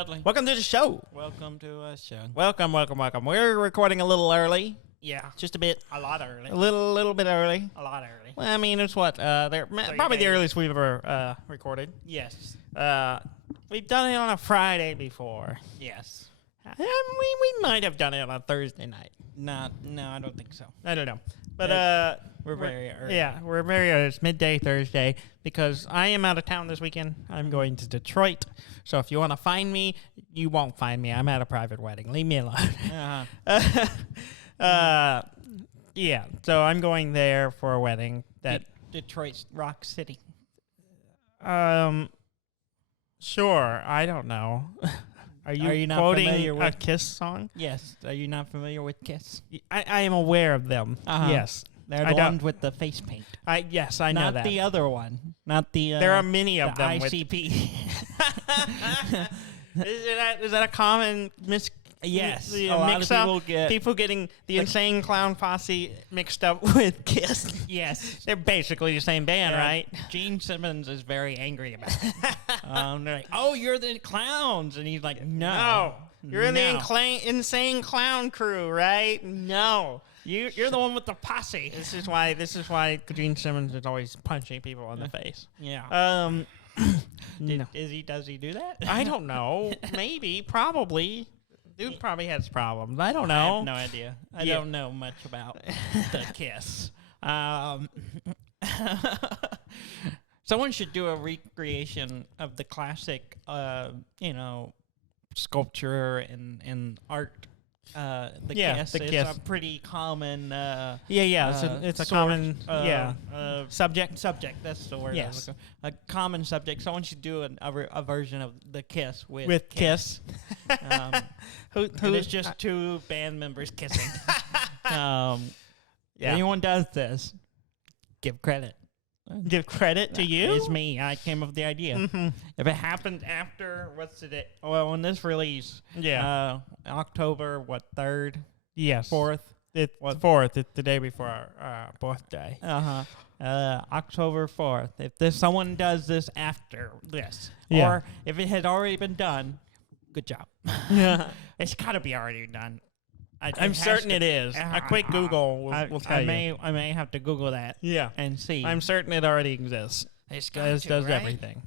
Dudley. Welcome to the show. Welcome to a show. Welcome. We're recording a little early. Yeah. Just a bit. A lot early. A little bit early. A lot early. Well, I mean, it's what? Probably the earliest we've ever recorded. Yes. We've done it on a Friday before. Yes. We might have done it on a Thursday night. No, I don't think so. I don't know. But we're very early. Yeah, we're very early. It's midday Thursday because I am out of town this weekend. I'm going to Detroit. So if you want to find me, you won't find me. I'm at a private wedding. Leave me alone. Uh-huh. Yeah, so I'm going there for a wedding. Detroit's Rock City. Sure. I don't know. Are you not quoting familiar a with Kiss song? Yes. Are you not familiar with Kiss? I am aware of them. Uh-huh. Yes. They're the ones with the face paint. Yes, I know Not that. the other one. Not the. There are many of the them. ICP. Is that a common Yes. The a lot mix of up? people get. People getting the Insane Clown Posse mixed up with Kiss. Yes. They're basically the same band, right? Gene Simmons is very angry about it. They're like, "Oh, you're the clowns," and he's like, "No, you're in the Insane Clown crew, right? No, you're the one with the posse." This is why Gene Simmons is always punching people in the face. Yeah. No. Does he do that? I don't know. Maybe, probably. Dude probably has problems. I don't know. I have no idea. I don't know much about the Kiss. Someone should do a recreation of the classic, sculpture and art. The Kiss. The It's Kiss. a pretty common. It's a common subject. Subject. That's the word. Yes. A common subject. Someone should do a version of the Kiss with Kiss. Who is just two band members kissing. Anyone does this, give credit. Give credit to you? It's me. I came up with the idea. Mm-hmm. If it happened after, what's the day? Well, when this release, October, 3rd? Yes. 4th? It's 4th. It's the day before our birthday. October 4th. If someone does this after this, Yeah. or if it had already been done, good job. Yeah. It's got to be already done. I'm certain it is. A quick Google will tell you. I may have to Google that. Yeah. And see. I'm certain it already exists. It's As does right? everything.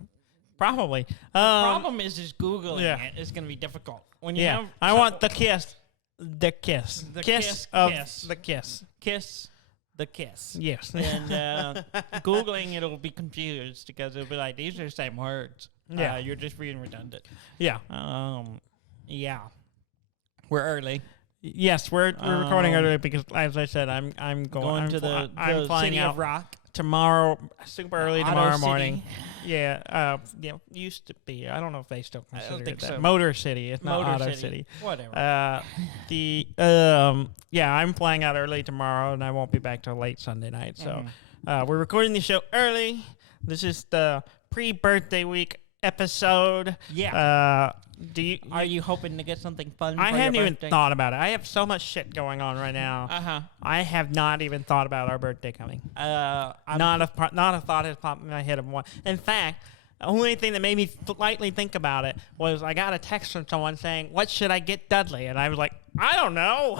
Probably. The problem is just Googling it. It's going to be difficult. When you have I want the kiss. The kiss. The kiss. The kiss. Kiss. The Kiss. Yes. And Googling it'll be confused because it'll be like, these are the same words. Yeah. You're just being redundant. Yeah. Yeah. We're early. Yes, we're recording earlier because, as I said, I'm Going to the flying city out of rock tomorrow, super early Auto tomorrow City. morning. Yeah, used to be. I don't know if they still I don't consider think it that. so. Motor City. It's not Motor Auto City. City. Whatever. I'm flying out early tomorrow, and I won't be back till late Sunday night. So, we're recording the show early. This is the pre-birthday week episode. Yeah. Are you hoping to get something fun? I for haven't your even birthday? thought about it. I have so much shit going on right now. I have not even thought about our birthday coming. Not a thought has popped in my head of one. In fact, the only thing that made me slightly think about it was I got a text from someone saying, "What should I get Dudley?" And I was like, I don't know.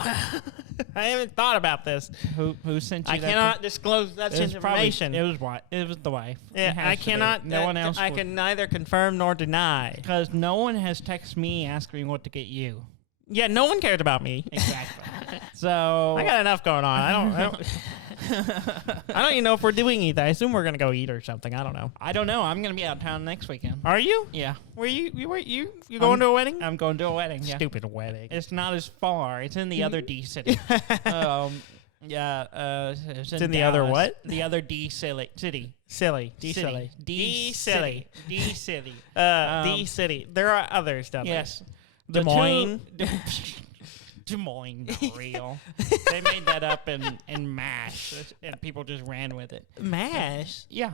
I haven't thought about this. Who sent you I that? cannot disclose that information. It was what? It was the wife. Yeah, I cannot. No one else. I can neither confirm nor deny. Because no one has texted me asking what to get you. Yeah, no one cared about me. Exactly. So I got enough going on. I don't I don't even know if we're doing anything. I assume we're gonna go eat or something. I don't know. I don't know. I'm gonna be out of town next weekend. Are you? Yeah. Were you going to a wedding? I'm going to a wedding. Yeah. Stupid wedding. It's not as far. It's in the other D city. It's in the other what? The other D city. Silly. D silly. D silly. D city. D city. There are others down there. Yes. Des Moines. Des Moines, not real. They made that up in MASH, and people just ran with it. MASH? Yeah.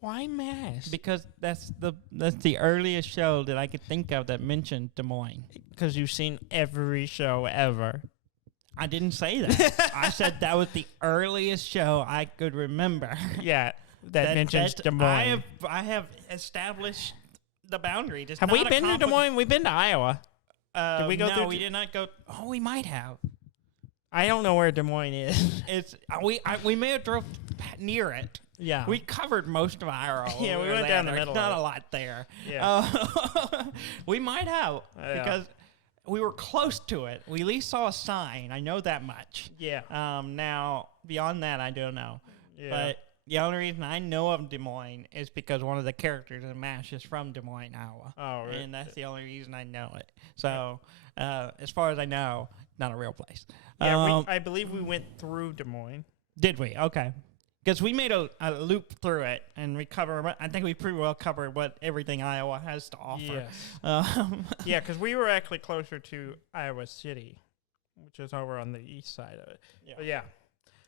Why MASH? Because that's the earliest show that I could think of that mentioned Des Moines. Because you've seen every show ever. I didn't say that. I said that was the earliest show I could remember. Yeah, that mentions Des Moines. I have established the boundary. Just have we been to Des Moines? We've been to Iowa. Did we go through? No, we did not go. Oh, we might have. I don't know where Des Moines is. It's we may have drove near it. Yeah, we covered most of Iowa. Yeah, we went down the middle. Not a lot there. Yeah, we might have because we were close to it. We at least saw a sign. I know that much. Yeah. Now beyond that, I don't know. Yeah. But the only reason I know of Des Moines is because one of the characters in MASH is from Des Moines, Iowa. Oh, really? And that's the only reason I know it. So, as far as I know, not a real place. Yeah, I believe we went through Des Moines. Did we? Okay. Because we made a loop through it, and we cover. I think we pretty well covered what everything Iowa has to offer. Yes. Yeah, because we were actually closer to Iowa City, which is over on the east side of it. Yeah. But yeah.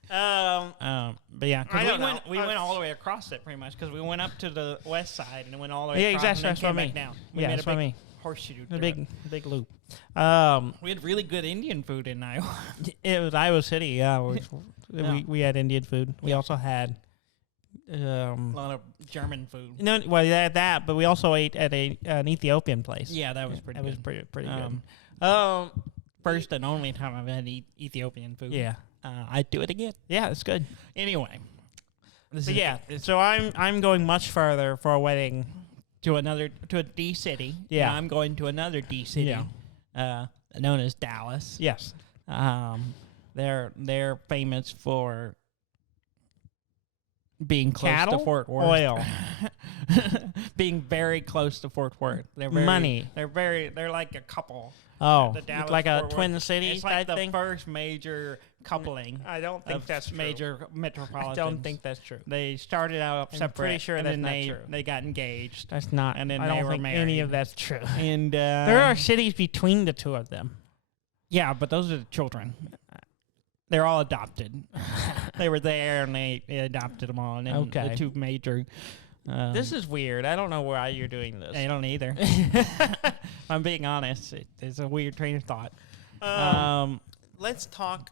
But yeah, we went all the way across it pretty much because we went up to the west side and went all the way. Yeah, across exactly. and then came back down. We made a big horseshoe. A big loop. We had really good Indian food in Iowa. It was Iowa City. Yeah, we had Indian food. We also had a lot of German food. No, well, that, but we also ate at an Ethiopian place. Yeah, that was pretty. That good. was pretty good. First and only time I've had Ethiopian food. Yeah. I'd do it again. Yeah, it's good. Anyway, so I'm going much further for a wedding to a D city. Yeah, and I'm going to another D city, known as Dallas. Yes, they're famous for being close to Fort Worth. Oil, being very close to Fort Worth. Money. They're like a couple. Oh, like a twin city it's like type thing? The first major coupling. I don't think that's true. Major metropolitans. I don't think that's true. They started out separate. I'm pretty sure that's not true. They got engaged. That's not. And then I they don't were think married. any of that's true. And there are cities between the two of them. Yeah, but those are the children. They're all adopted. They were there and they adopted them all. And then the two major. This is weird. I don't know why you're doing this. I don't either. I'm being honest. It's a weird train of thought. Let's talk.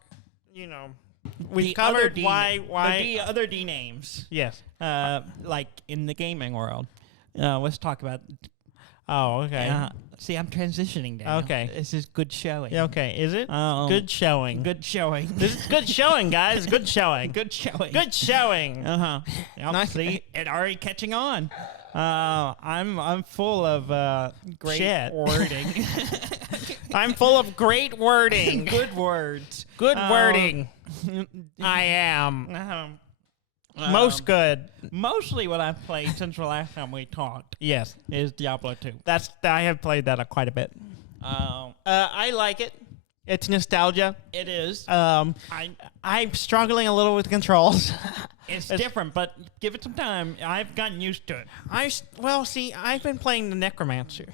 We've covered the other D names. Yes. Like in the gaming world. Let's talk about. Oh, okay. See, I'm transitioning now. Okay. This is good showing. Okay, is it? Good showing. Good showing. This is good showing, guys. Good showing. Good showing. Good showing. Nice. See, it already catching on. I'm full of great wording. I'm full of great wording. Good words. Good wording. I am. Most good. Mostly what I've played since the last time we talked. Yes, is Diablo 2. I have played that quite a bit. I like it. It's nostalgia. It is. I'm struggling a little with controls. It's different, but give it some time. I've gotten used to it. I've been playing the Necromancer.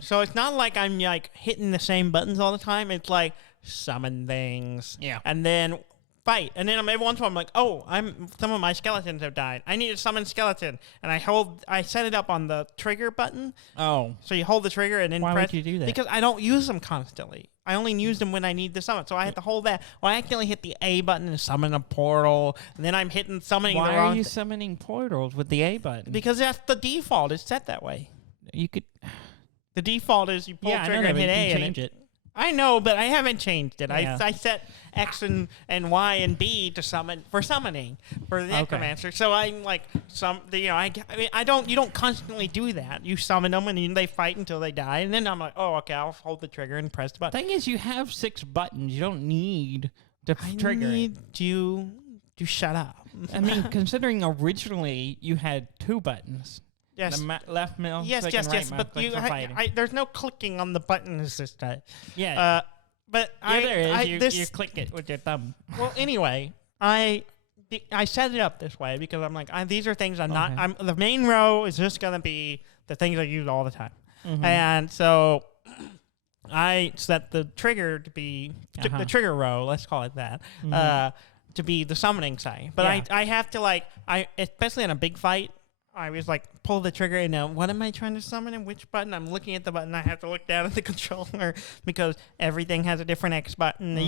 So it's not like I'm like hitting the same buttons all the time. It's like summon things. Yeah. And then fight. And then every once in a while I'm like, some of my skeletons have died. I need to summon skeleton. And I set it up on the trigger button. Oh. So you hold the trigger and then press. Why would you do that? Because I don't use them constantly. I only use them when I need to summon. So I have to hold that. Well, I accidentally hit the A button to summon a portal. And then I'm summoning the wrong. Why are you summoning portals with the A button? Because that's the default. It's set that way. You could. The default is you pull trigger and hit A and change it. I know, but I haven't changed it. Yeah. I set X and Y and B to summoning for the Necromancer. So I'm like you don't constantly do that. You summon them and then they fight until they die, and then I'm like, oh, okay, I'll hold the trigger and press the button. Thing is, you have 6 buttons. You don't need to trigger. I need you to shut up. I mean, considering originally you had 2 buttons. Yes. The left middle. Yes. But there's no clicking on the buttons this time. Yeah. But there is. You click it with your thumb. Well, anyway, I set it up this way because I'm like, these are things I'm not. The main row is just gonna be the things I use all the time, and so I set the trigger to be the trigger row. Let's call it that. To be the summoning side, but I have to especially in a big fight. I was like, pull the trigger, and what am I trying to summon and which button? I'm looking at the button. I have to look down at the controller because everything has a different X button.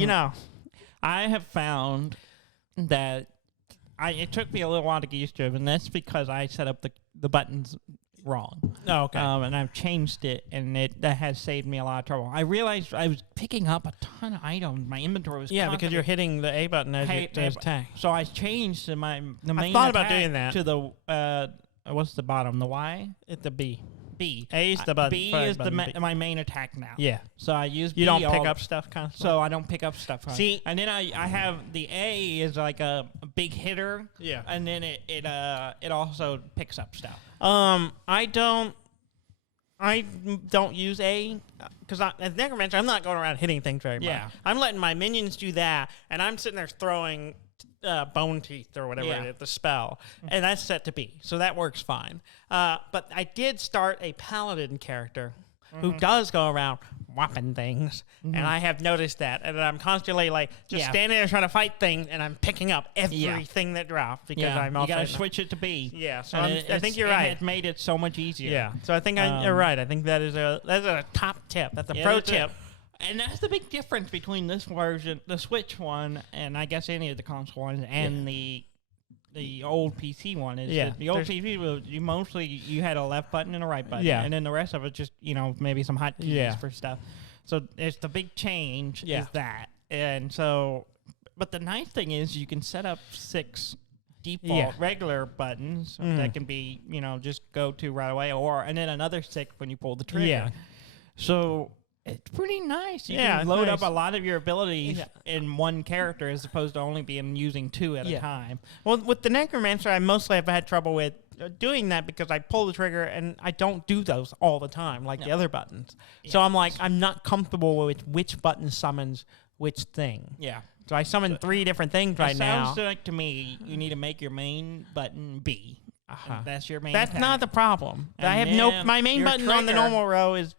I have found that it took me a little while to get used to it, and that's because I set up the buttons wrong. Oh, okay. And I've changed it, and that has saved me a lot of trouble. I realized I was picking up a ton of items. My inventory was because you're hitting the A button as you attack. So I changed the main I thought about doing that to the what's the bottom? The Y? It's the B. B. A is the button. B is my main attack now. Yeah. So I use B. You don't pick up stuff constantly? So I don't pick up stuff constantly. See. And then I have the A is like a big hitter. Yeah. And then it also picks up stuff. I don't use A because as Necromancer, I'm not going around hitting things very much. Yeah. I'm letting my minions do that, and I'm sitting there throwing bone teeth or whatever it is, the spell, and that's set to B, so that works fine. But I did start a paladin character who does go around whopping things, and I have noticed that, and I'm constantly like just standing there trying to fight things, and I'm picking up everything that drops because I'm also you gotta switch it to B. Yeah, so I think you're right. It made it so much easier. Yeah, so I think you're right. I think that's a top tip. That's a pro tip. And that's the big difference between this version, the Switch one, and I guess any of the console ones, and the old PC one. Is that the old PC was you had a left button and a right button, and then the rest of it just maybe some hotkeys for stuff. So it's the big change is that, and so, but the nice thing is you can set up 6 default regular buttons that can be just go to right away, and then another 6 when you pull the trigger. Yeah. So it's pretty nice. You can load up a lot of your abilities in one character as opposed to only using 2 at a time. Well, with the Necromancer, I mostly have had trouble with doing that because I pull the trigger and I don't do those all the time like the other buttons. Yeah. So I'm like, I'm not comfortable with which button summons which thing. Yeah. So I summon 3 different things right now. Sounds like to me you need to make your main button B. That's your main. That's not the problem. And I have my main button on the normal row is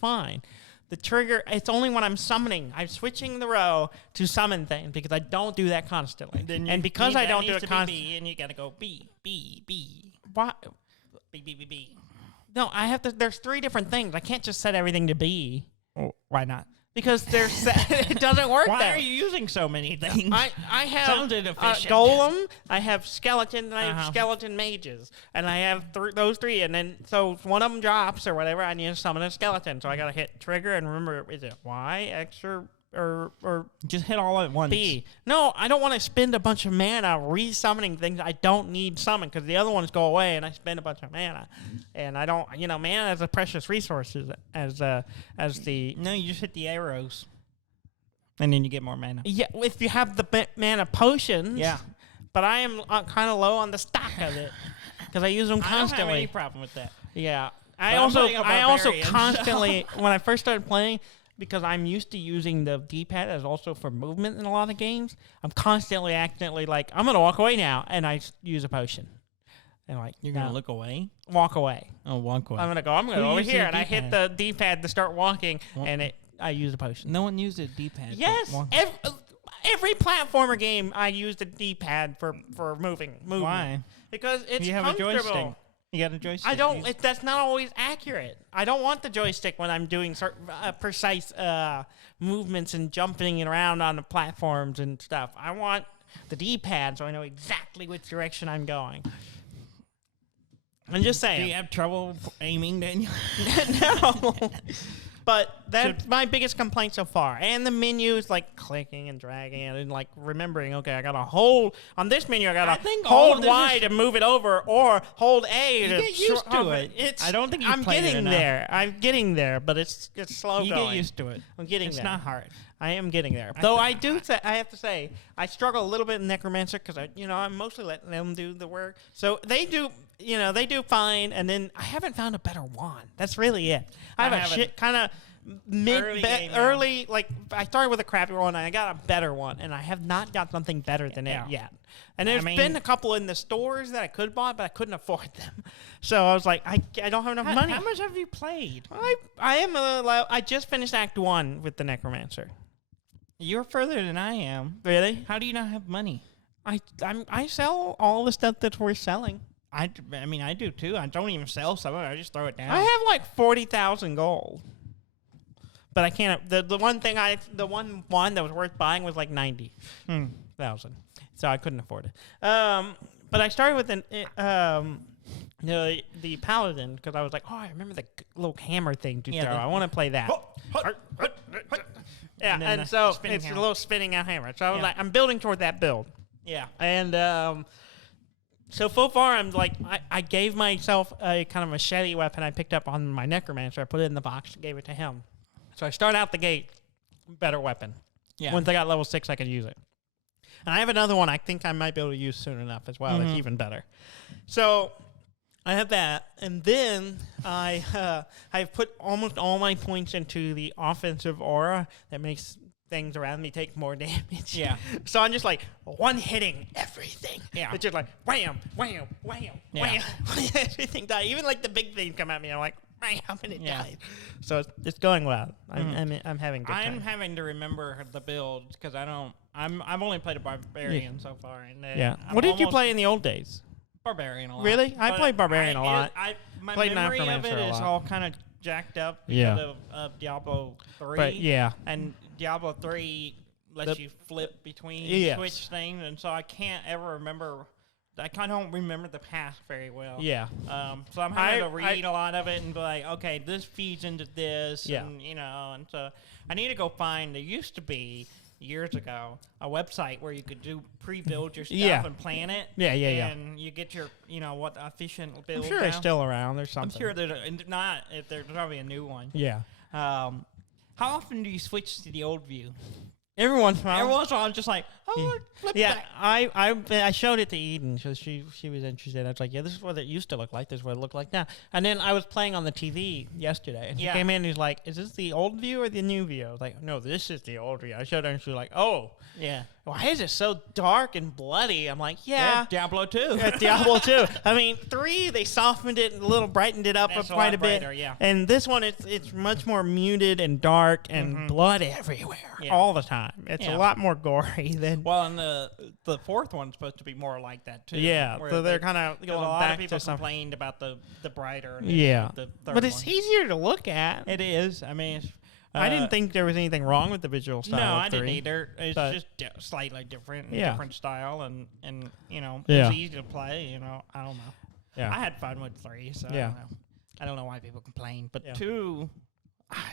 fine. The trigger, it's only when I'm summoning. I'm switching the row to summon things because I don't do that constantly. And because I don't do it constantly, and you gotta go B. What? B. No, I have to. There's 3 different things. I can't just set everything to B. Oh, why not? Because it doesn't work. Why are you using so many things? I have golem, I have skeleton, and I have skeleton mages, and I have those 3. And then so if one of them drops or whatever, I need to summon a skeleton. So I gotta hit trigger and remember, is it Y, X, or just hit all at once? B. No, I don't want to spend a bunch of mana re-summoning things I don't need summoned because the other ones go away and I spend a bunch of mana, and I don't. Mana is a precious resource as the. No, you just hit the arrows, and then you get more mana. Yeah, if you have the mana potions. Yeah, but I am kind of low on the stock of it because I use them constantly. I don't have any problem with that. Yeah, I also constantly when I first started playing. Because I'm used to using the D-pad as also for movement in a lot of games, I'm constantly accidentally like, I'm going to walk away now, and I use a potion. And like, you're going to look away? Walk away. Oh, walk away. I'm going to go over here, and I hit the D-pad to start walking, and I use a potion. No one used a D-pad. Yes. Every platformer game, I use the D-pad for movement. Why? Because it's you have comfortable. A joystick. You got a joystick. I don't. That's not always accurate. I don't want the joystick when I'm doing certain precise movements and jumping around on the platforms and stuff. I want the D-pad so I know exactly which direction I'm going. I'm just saying. Do you have trouble aiming, Daniel? No. But that's my biggest complaint so far. And the menus, like clicking and dragging and like remembering, okay, I got to hold, on this menu, I got to hold Y to move it over or hold A to get used to it. I don't think I'm getting there. I'm getting there, but it's slow going. You get used to it. I'm getting there. It's not hard. I am getting there. Though I have to say, I struggle a little bit in Necromancer because I'm mostly letting them do the work. So they do fine, and then I haven't found a better wand. That's really it. I have a shit kind of early, like I started with a crappy one, and I got a better one, and I have not got something better than it yet. And there's been a couple in the stores that I could buy, but I couldn't afford them. So I was like, I don't have enough money. How much have you played? I just finished Act 1 with the Necromancer. You're further than I am. Really? How do you not have money? I sell all the stuff that's worth selling. I mean, I do too. I don't even sell some of it. I just throw it down. I have like 40,000 gold. But I can't. The one that was worth buying was like 90,000. So I couldn't afford it. But I started with the paladin, because I was like, oh, I remember the little hammer thing to throw. I want to play that. Yeah, and so it's a little spinning out hammer. So I was like, I'm building toward that build. Yeah. And so far, I'm like, I gave myself a kind of machete weapon I picked up on my necromancer. I put it in the box, gave it to him. So I start out the gate, better weapon. Yeah. Once I got level 6, I could use it. And I have another one I think I might be able to use soon enough as well. That's even better. So I have that, and then I've put almost all my points into the offensive aura that makes things around me take more damage. Yeah. So I'm just like one-hitting everything. Yeah. It's just like wham, wham, wham, wham. Everything dies. Even like the big things come at me. I'm like, wham, and it dies. So it's going well. I'm having good time. I'm having to remember the builds because I've only played a barbarian so far. And what did you play in the old days? Barbarian a lot. Really? I played Barbarian a lot. My memory of it is all kind of jacked up because of Diablo 3. But and Diablo 3 lets you flip between switch things, and so I can't ever remember. I kind of don't remember the past very well. Yeah. So I'm having to read a lot of it and be like, okay, this feeds into this, and and so I need to go find. There used to be years ago a website where you could do pre-build your stuff and plan it. And you get your, what efficient build. I'm sure it's still around or something. I'm sure there's probably a new one. Yeah. How often do you switch to the old view? Every once in a while. Every once in a while, I'm just like, flip back. I showed it to Eden, so she was interested. I was like, this is what it used to look like. This is what it looked like now. And then I was playing on the TV yesterday, and she came in and he's like, is this the old view or the new view? I was like, no, this is the old view. I showed her, and she was like, oh. Yeah. Why is it so dark and bloody? I'm like, Diablo 2. Diablo 2. I mean, 3, they softened it a little, brightened it up quite a bit. Brighter, yeah. And this one, it's much more muted and dark and blood everywhere all the time. It's a lot more gory than... Well, and the fourth one's supposed to be more like that, too. Yeah, so they're kind of going back to... A lot of people complained about the brighter... the third but it's easier to look at. It is. I mean... I didn't think there was anything wrong with the visual style. No, I didn't either. It's just slightly different, different style, and it's easy to play. I don't know. Yeah, I had fun with 3, so I don't know why people complain. But 2,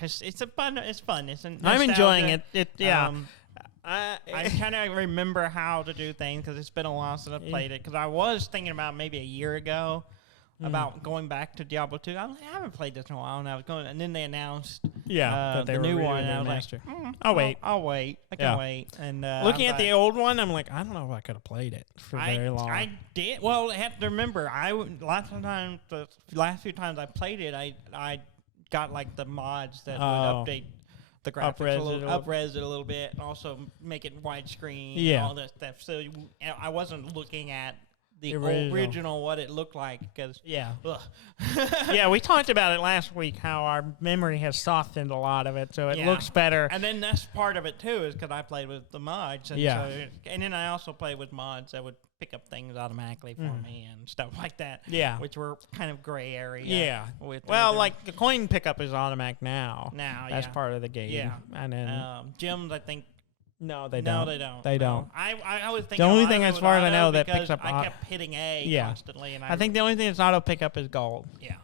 it's fun. It's fun. I'm enjoying it. I kind of remember how to do things because it's been a while since I played it. Because I was thinking about maybe a year ago. About going back to Diablo 2. I haven't played this in a while, and I was going. And then they announced the new one. And I was like, I'll wait. I can wait. And looking at the old one, I'm like, I don't know if I could have played it for very long. I did. Well, I have to remember. The last few times I played it, I got like the mods that would update the graphics, up-res it a little bit, and also make it widescreen. And all that stuff. So I wasn't looking at the original what it looked like because we talked about it last week how our memory has softened a lot of it, so it looks better. And then that's part of it too is because I played with the mods, and and then I also played with mods that would pick up things automatically for me and stuff like that. Yeah, which were kind of gray area. Yeah. Like the coin pickup is automatic now. That's part of the game. Yeah, and then gyms I think. No, they don't. They don't. I was thinking the only thing, as far as I know, that picks up. I kept hitting A constantly, and I think the only thing that's auto pickup is gold. Yeah.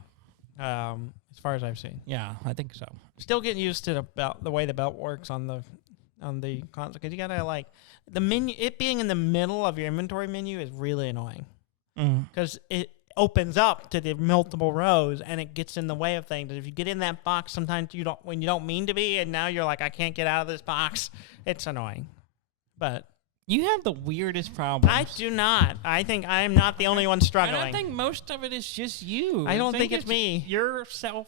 As far as I've seen. Yeah, I think so. Still getting used to the belt, the way the belt works on the console, because you gotta like the menu. It being in the middle of your inventory menu is really annoying because it opens up to the multiple rows and it gets in the way of things. And if you get in that box, sometimes you don't mean to be, and now you're like, I can't get out of this box. It's annoying. But you have the weirdest problems. I do not. I think I am not the only one struggling. And I think most of it is just you. I don't think it's me. Yourself.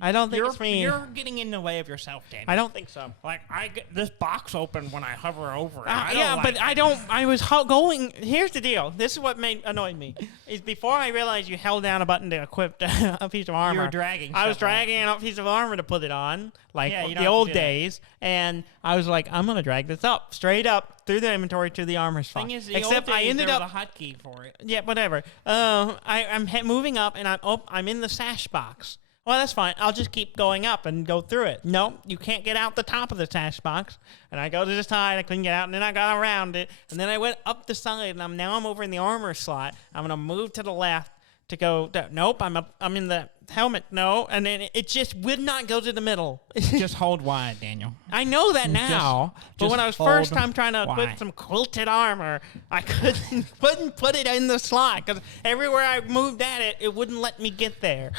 I don't think it's me. You're getting in the way of yourself, Danny. I don't think so. Like, I get this box open when I hover over it. But I don't. I was going. Here's the deal. This is what annoyed me. Is before I realized you held down a button to equip a piece of armor. You were dragging. I was dragging a piece of armor to put it on, like the old days. And I was like, I'm gonna drag this up, straight up through the inventory to the armor spot. Thing is, except I ended up a hotkey for it. Yeah, whatever. I'm moving up, and I'm in the sash box. Well, that's fine. I'll just keep going up and go through it. No, you can't get out the top of the sash box. And I go to the side. I couldn't get out. And then I got around it. And then I went up the side. And I'm over in the armor slot. I'm going to move to the left to go. Nope, I'm in the helmet. No, and then it just would not go to the middle. Just hold wide, Daniel. I know that now, but when I was first time trying to put some quilted armor, I couldn't put it in the slot because everywhere I moved at it, it wouldn't let me get there.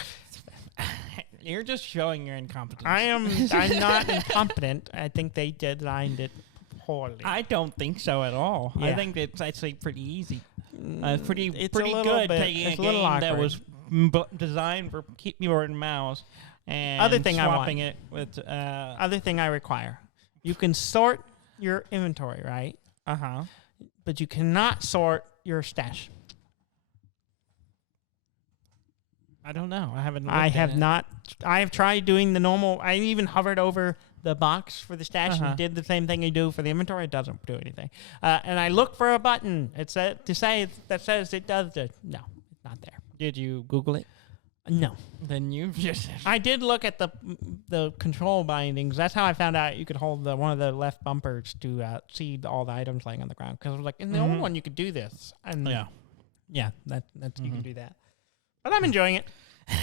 You're just showing your incompetence. I'm not incompetent. I think they designed it poorly. I don't think so at all. Yeah. I think it's actually pretty easy. It's pretty good taking a game that was designed for keyboard and mouse and swapping it with... Other thing I require. You can sort your inventory, right? Uh-huh. But you cannot sort your stash. I don't know. I haven't. I have not. I have tried doing the normal. I even hovered over the box for the stash and did the same thing you do for the inventory. It doesn't do anything. And I look for a button. It says it does it. No, it's not there. Did you Google it? No. Then you just. I did look at the control bindings. That's how I found out you could hold one of the left bumpers to see all the items laying on the ground. Because I was like, in the old one you could do this. And yeah, that's you can do that. But I'm enjoying it.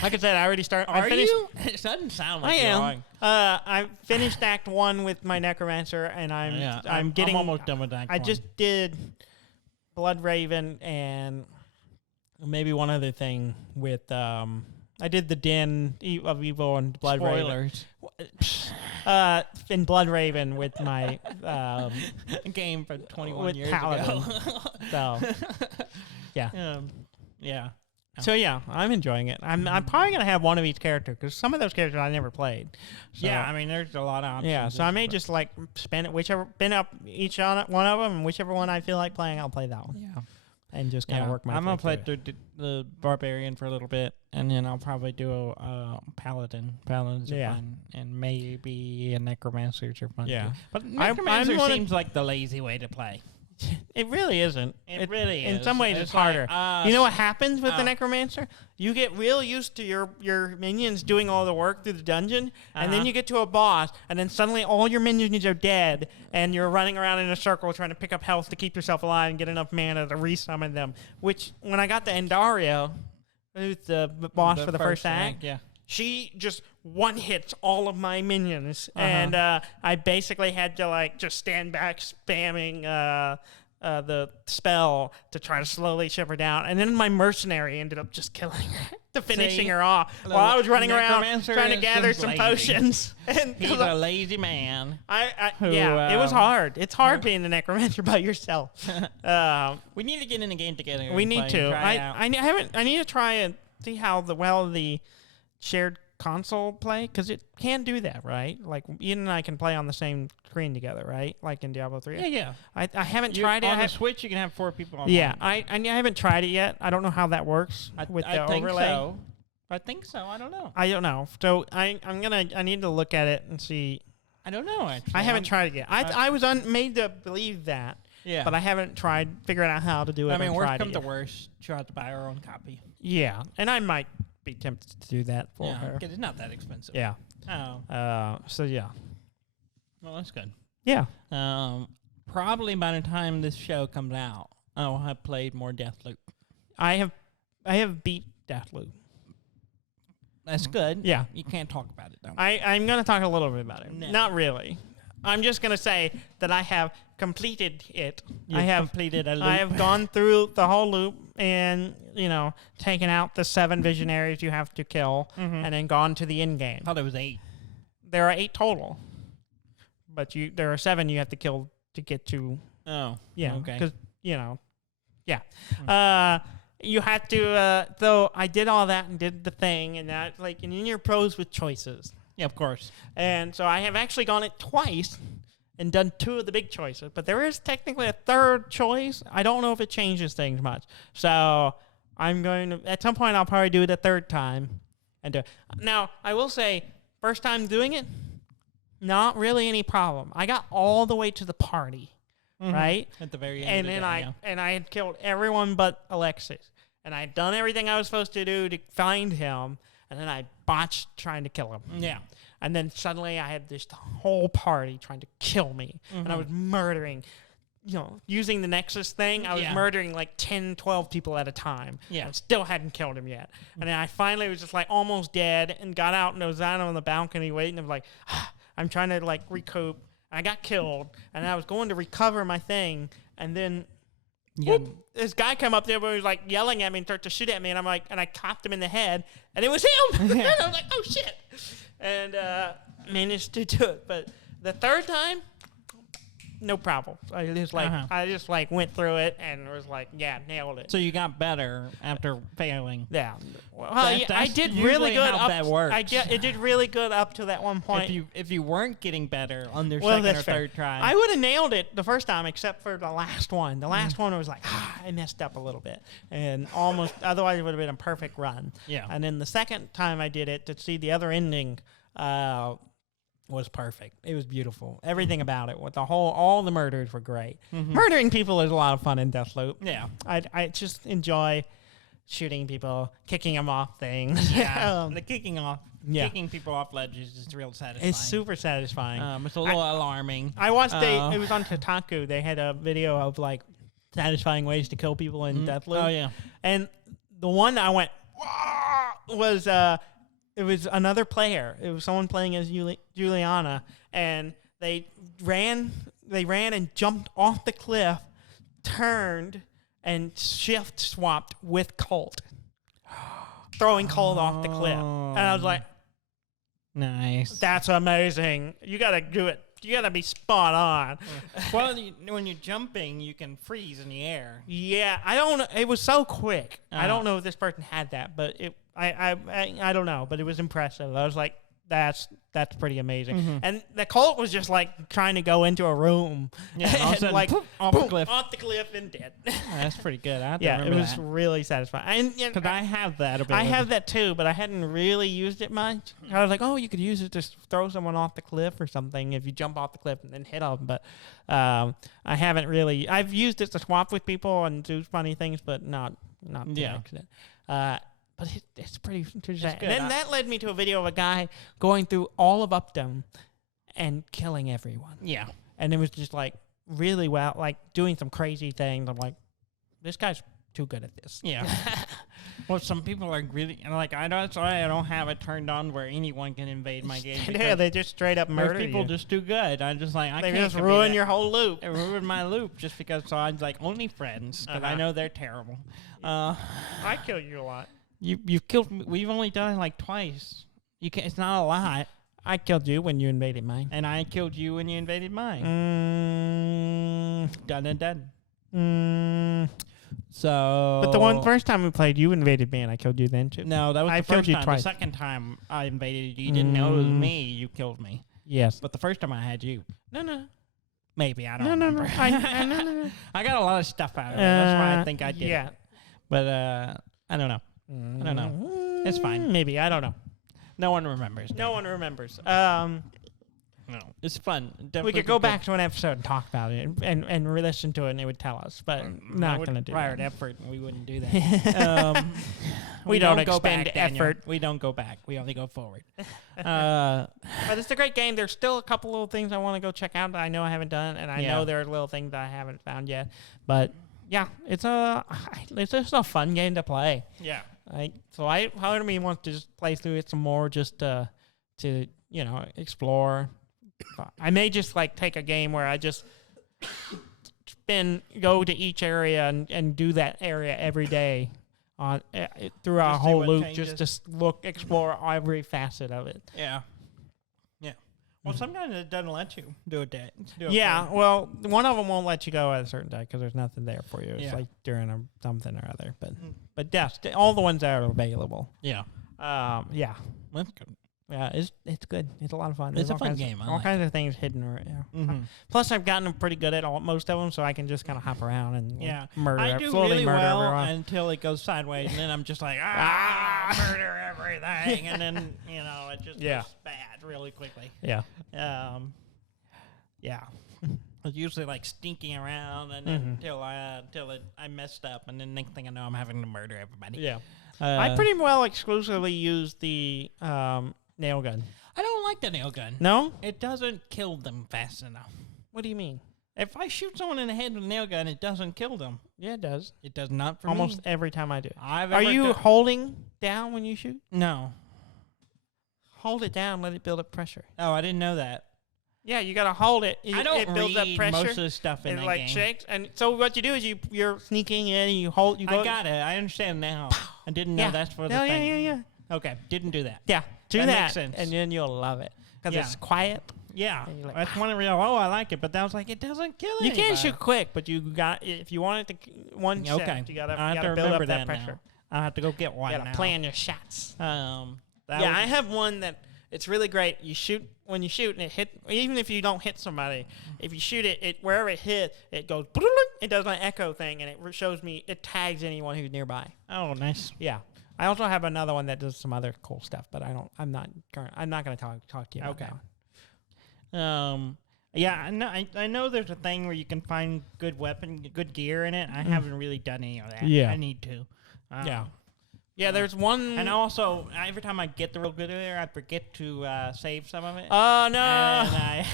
Like I said, I already started. Are you? It doesn't sound like you are. I finished Act 1 with my Necromancer, and I'm almost done with Act 1. I just did Blood Raven and maybe one other thing with. I did the Den of Evil and Blood Spoilers. Raven. In Blood Raven with my game from 21 with years Paladin. ago. So yeah. Yeah. So yeah, I'm enjoying it. I'm probably gonna have one of each character because some of those characters I never played. So, yeah, I mean there's a lot of options. Yeah, so I may just like spin up each on one of them, and whichever one I feel like playing, I'll play that one. Yeah, and just kind of work my. I'm gonna play through the Barbarian for a little bit, and then I'll probably do a Paladin. Paladins are fun, and maybe a Necromancers are fun. Yeah, too. But Necromancer seems like the lazy way to play. It really isn't. It really is. In some ways, it's harder. You know what happens with the Necromancer? You get real used to your minions doing all the work through the dungeon, and then you get to a boss, and then suddenly all your minions are dead, and you're running around in a circle trying to pick up health to keep yourself alive and get enough mana to resummon them. Which, when I got to Endario, who's the boss for the first act, she just one-hits all of my minions, and I basically had to just stand back spamming the spell to try to slowly ship her down, and then my mercenary ended up just killing her, finishing her off while I was running around trying to gather some potions. And he's a lazy man. It was hard. It's hard being the Necromancer by yourself. We need to get in the game together. We need to. I need to try and see how the shared console play, because it can do that, right? Like Ian and I can play on the same screen together, right? Like in Diablo 3. Yeah. I haven't tried it. On the Switch, you can have 4 people on. Yeah, I haven't tried it yet. I don't know how that works with the overlay. So. I think so. I don't know. I don't know. So I need to look at it and see. I don't know. Actually, I haven't tried it yet. I was made to believe that. Yeah. But I haven't tried figuring out how to do it. I mean, worst come to worst, try to buy our own copy. Yeah, and I might be tempted to do that for her. Because it's not that expensive. Yeah. Oh. So yeah. Well, that's good. Yeah. Probably by the time this show comes out, I'll have played more Deathloop. I have beat Deathloop. That's good. Yeah. You can't talk about it, though. I'm going to talk a little bit about it. No. Not really. I'm just going to say that I have completed it. I have completed a loop. I have gone through the whole loop and, taken out the 7 visionaries you have to kill and then gone to the end game. I thought it was 8. There are 8 total. But there are 7 you have to kill to get to. Oh. Yeah. Okay. Because, yeah. You have to, though I did all that and did the thing, and that, and in your pros with choices. Yeah, of course. And so I have actually gone it twice and done 2 of the big choices. But there is technically a 3rd choice. I don't know if it changes things much. So I'm going to, at some point, I'll probably do it a 3rd time. Now, I will say, first time doing it, not really any problem. I got all the way to the party, right? At the very end. And I had killed everyone but Alexis. And I had done everything I was supposed to do to find him. And then I botched trying to kill him. Yeah. And then suddenly I had this whole party trying to kill me. And I was murdering using the Nexus thing, I was murdering like 10, 12 people at a time. Yeah. And still hadn't killed him yet. And then I finally was just like almost dead and got out and I was out on the balcony waiting. I was like, I'm trying to like recoup. I got killed and I was going to recover my thing. And then this guy come up there where he was like yelling at me and started to shoot at me. And I'm like, and I copped him in the head and it was him. And I was like, oh shit. And managed to do it. But the third time, no problem. I just went through it and was like, nailed it. So you got better after failing. Yeah. Well, I did really good. That works. It did really good up to that one point. If you weren't getting better on their second or third try, I would have nailed it the first time, except for the last one. The last one was like, I messed up a little bit, and almost. Otherwise, it would have been a perfect run. Yeah. And then the second time I did it to see the other ending. Was perfect. It was beautiful. Everything about it. With all the murders were great. Mm-hmm. Murdering people is a lot of fun in Deathloop. Yeah. I just enjoy shooting people, kicking them off things. Yeah. The kicking people off ledges is real satisfying. It's super satisfying. It's a little alarming. I watched it was on Kotaku. They had a video of like satisfying ways to kill people in Deathloop. Oh yeah. And the one I went was it was another player. It was someone playing as Juliana, and they ran and jumped off the cliff, turned, and shift swapped with Colt, throwing Colt off the cliff. And I was like, nice. That's amazing. You got to do it. You got to be spot on. Well, when you're jumping, you can freeze in the air. Yeah, I don't know. It was so quick. I don't know if this person had that, but I don't know, but it was impressive. I was like, that's pretty amazing. Mm-hmm. And the Colt was just like trying to go into a room, and like off the cliff and dead. That's pretty good. It was really satisfying. Because I have that ability. I have that too, but I hadn't really used it much. I was like, you could use it to throw someone off the cliff or something if you jump off the cliff and then hit them. But I haven't really. I've used it to swap with people and do funny things, but not to accident. But it's pretty sad. And then that led me to a video of a guy going through all of Upton and killing everyone. Yeah. And it was just like really well, like doing some crazy things. I'm like, this guy's too good at this. Yeah. Well, some people are really like, that's why I don't have it turned on where anyone can invade my game. Yeah, they just straight up murder people. Just too good. I'm just like, they just ruin your whole loop. It ruined my loop just because. So I'm like only friends because I know they're terrible. I kill you a lot. You've killed me. We've only done it like twice. You can't. It's not a lot. I killed you when you invaded mine, and I killed you when you invaded mine. Done and done. So, but the first time we played, you invaded me, and I killed you then too. No, that was the first time. Twice. The second time I invaded you, you didn't know it was me. You killed me. Yes, but the first time I had you. No. Maybe I don't. remember. No. I got a lot of stuff out of it. That's why I think I did. Yeah, but I don't know. I don't know. It's fine. Maybe. I don't know. No one remembers. No one remembers. No, it's fun. We could go back to an episode and talk about it and re-listen to it, and it would tell us. But not going to do that. Required effort, and we wouldn't do that. we don't expend effort. We don't go back. We only go forward. But it's a great game. There's still a couple little things I want to go check out that I know I haven't done, and I know there are little things that I haven't found yet. But yeah, it's just a fun game to play. Yeah. Part of me wants to just play through it some more, just to explore. I may just like take a game where I just go to each area and do that area every day on through our whole loop, just to explore every facet of it. Yeah. Well, sometimes it doesn't let you do it. Well, one of them won't let you go at a certain day because there's nothing there for you. It's like during something or other. But yes, all the ones that are available. Yeah. Yeah. That's good. Yeah, it's good. It's a lot of fun. It's a fun game. All kinds of things hidden. Plus, I've gotten pretty good at most of them, so I can just kind of hop around and murder. I do really well until it goes sideways, and then I'm just like, murder everything, and then it just goes bad really quickly. Yeah. Yeah. I was usually like stinking around, and then until I messed up, and then next thing I know, I'm having to murder everybody. Yeah. I pretty well exclusively use the nail gun. I don't like the nail gun. No? It doesn't kill them fast enough. What do you mean? If I shoot someone in the head with a nail gun, it doesn't kill them. Yeah, it does. It does not for Almost me. every time I do it. Are you holding down when you shoot? No. Hold it down. Let it build up pressure. Oh, I didn't know that. Yeah, you gotta hold it. I don't it builds up pressure. Most of the stuff in it that like game. shakes, and so what you do is you're sneaking in, and you hold. You go. I got it. I understand now. I didn't know that's for the thing. Yeah. Okay, didn't do that. Yeah, do that, makes sense. and then you'll love it because it's quiet. Yeah, like, that's one real. Oh, I like it, but that was like it doesn't kill you. You can't shoot quick, but you got if you want it to one shot, you gotta build up that pressure. I'll have to go get one. You gotta plan your shots. I have one that it's really great. You shoot when you shoot and it hit. Even if you don't hit somebody, if you shoot it wherever it hit, it goes. It does an echo thing, and it shows me. It tags anyone who's nearby. Oh, nice. Yeah. I also have another one that does some other cool stuff, but I'm not going to talk to you about that one. Yeah, I know there's a thing where you can find good gear in it. I haven't really done any of that. Yeah. I need to. Yeah, there's one. And also, every time I get the real good there, I forget to save some of it. Oh, no. And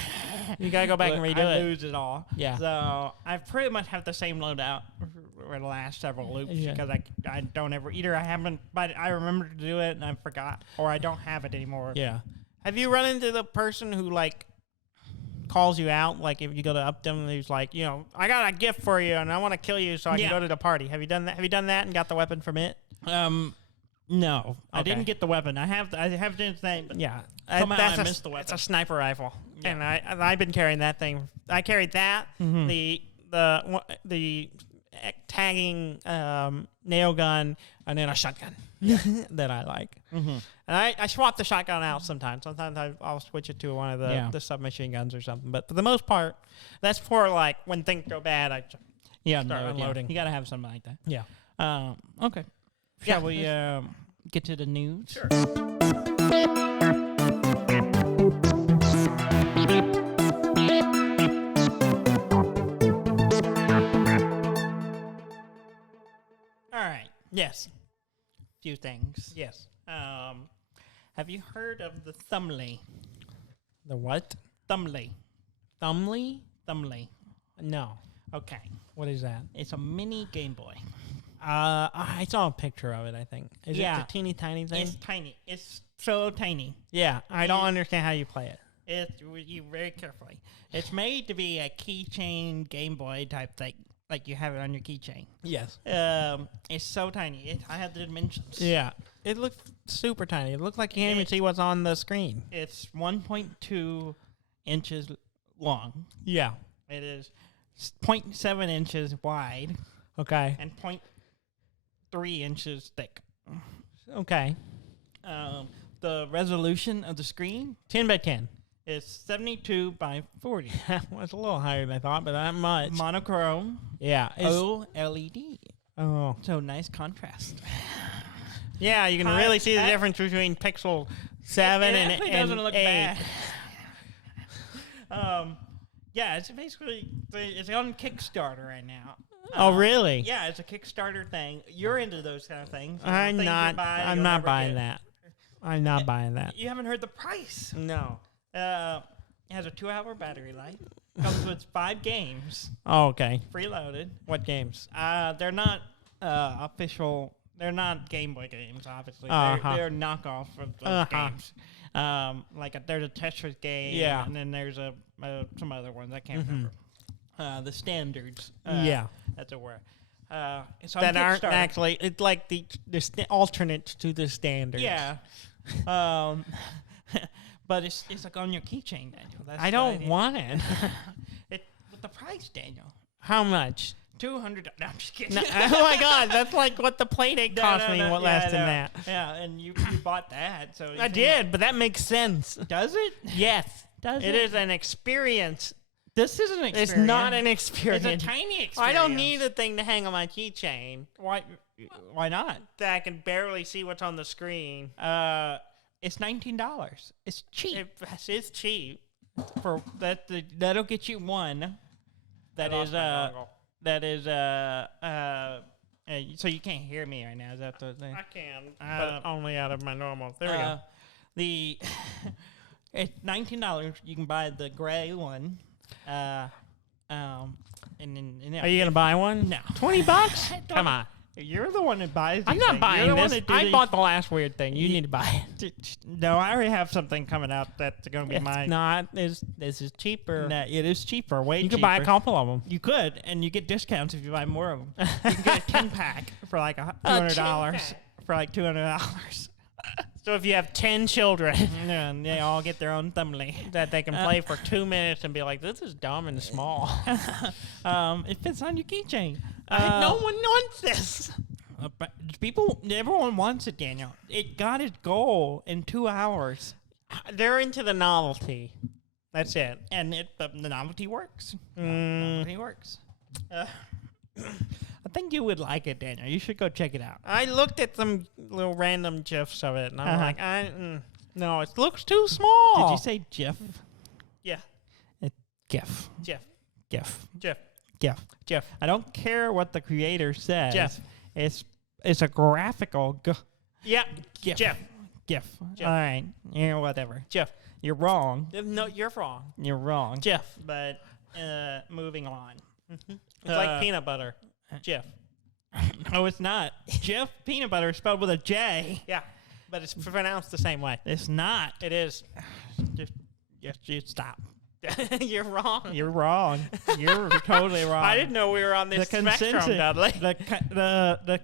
you got to go back and redo it. I lose it all. Yeah. So I pretty much have the same loadout for the last several loops because I don't ever, either I haven't, but I remember to do it and I forgot, or I don't have it anymore. Yeah. Have you run into the person who, like, calls you out, like if you go to up them, who's like, I got a gift for you and I want to kill you so I can go to the party. Have you done that? Have you done that and got the weapon from it? No, I didn't get the weapon. I have the thing. But somehow I missed the weapon. It's a sniper rifle, and I've been carrying that thing. I carried that, the tagging nail gun, and then a shotgun that I like. And I swap the shotgun out sometimes. Sometimes I'll switch it to one of the submachine guns or something. But for the most part, that's for like when things go bad. I start unloading. You gotta have something like that. Yeah. Okay. Shall we get to the news? Sure. All right. Yes. Few things. Yes. Have you heard of the Thumley? The what? Thumley. Thumley? Thumley. No. Okay. What is that? It's a mini Game Boy. I saw a picture of it, I think. Is it a teeny tiny thing? It's tiny. It's so tiny. Yeah. I don't understand how you play it. You very carefully. It's made to be a keychain Game Boy type thing. Like you have it on your keychain. Yes. It's so tiny. I have the dimensions. Yeah. It looks super tiny. It looks like you can't even see what's on the screen. It's 1.2 inches long. Yeah. It is 0.7 inches wide. Okay. And 0.3 inches thick. Okay. The resolution of the screen 10 by 10 is 72 by 40. Well, it's a little higher than I thought, but not much. Monochrome. Yeah. OLED. Oh. So nice contrast. Yeah, you can really see the difference between Pixel 7 and 8. It doesn't look bad. Yeah, it's basically it's on Kickstarter right now. Oh, really? Yeah, it's a Kickstarter thing. You're into those kind of things. I'm not buying that. I'm not buying that. You haven't heard the price. No. It has a 2-hour battery life. Comes with 5 games. Oh, okay. Preloaded. What games? They're not official. They're not Game Boy games, obviously. They're knockoff of those games. There's a Tetris game. Yeah. And then there's some other ones. I can't remember. The standards. That's a word. That aren't actually. It's like the alternate to the standards. Yeah. But it's like on your keychain, Daniel. I don't want it. With the price, Daniel. How much? $200. No, I'm just kidding. No, oh my God, that's like what the Playdate cost me. What less than that? Yeah, and you bought that, so I did, but that makes sense. Does it? Yes, does it? It is an experience. This is an experience. It's not an experience. It's a tiny experience. I don't need a thing to hang on my keychain. Why not? That I can barely see what's on the screen. It's $19. It's cheap. It's cheap. For that, that'll get you one. So you can't hear me right now. Is that the thing? I can, but only out of my normal. There we go. It's $19. You can buy the gray one. Are you gonna buy one? No. $20? Come on. You're the one that buys. I'm not buying this. I bought the last weird thing. You need to buy it. No, I already have something coming out that's going to be mine. Not. This is cheaper. No, it is cheaper. Way cheaper. You could buy a couple of them. You could, and you get discounts if you buy more of them. You can get a 10-pack for like $200. For like $200. So if you have 10 children, and they all get their own thumbly that they can play for 2 minutes and be like, "This is dumb and small." It fits on your keychain. No one wants this. Everyone wants it, Daniel. It got its goal in 2 hours. They're into the novelty. That's it, and the novelty works. Novelty works. I think you would like it, Daniel. You should go check it out. I looked at some little random GIFs of it, and I'm like, no, it looks too small. Did you say GIF? Yeah. GIF. GIF. GIF. GIF. GIF. GIF. I don't care what the creator says. GIF. It's a graphical. Yeah. GIF. GIF. GIF. All right. Whatever. GIF. You're wrong. No, you're wrong. You're wrong. GIF. But moving on. Mm-hmm. It's like peanut butter. Jif. No, it's not. Jif peanut butter is spelled with a J. Yeah, but it's pronounced the same way. It's not. It is. Just stop. You're wrong. You're wrong. You're totally wrong. I didn't know we were on this spectrum, Dudley. The